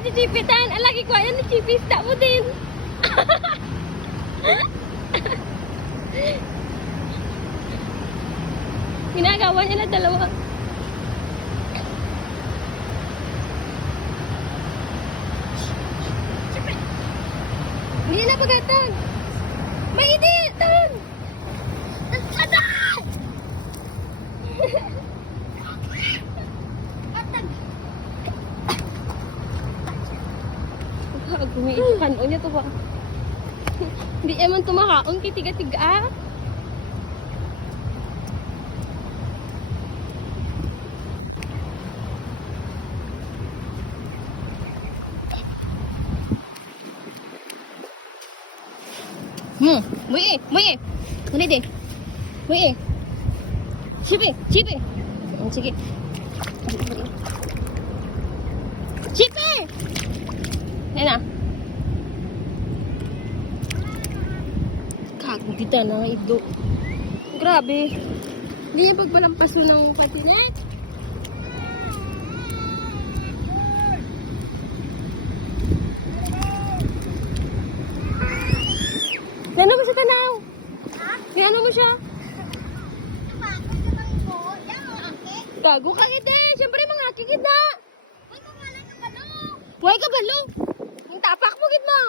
si Chipitan. Alagi ko, ayan ni Chipis. Tak mo din. Ginagawa niya na dalawa. Hindi na pagatan. May idit! Tan! Adan! Gumiikan o niya to ba? Hindi eman tumakaon kay tiga-tiga. Buи, bui. Muli deh. Bui. Chipi, chipi. Sige. Chipi. Ayan na. Kagita na ito. Grabe. Hindi niya pagpalampaso ng patinet. Gano'n mo sa tanaw? Ha? Gano'n mo siya? Gago ka kita eh. Siyempre mga akikid na. Huwag ka balo. Huwag ka balo. Yung tapak mo gid mo.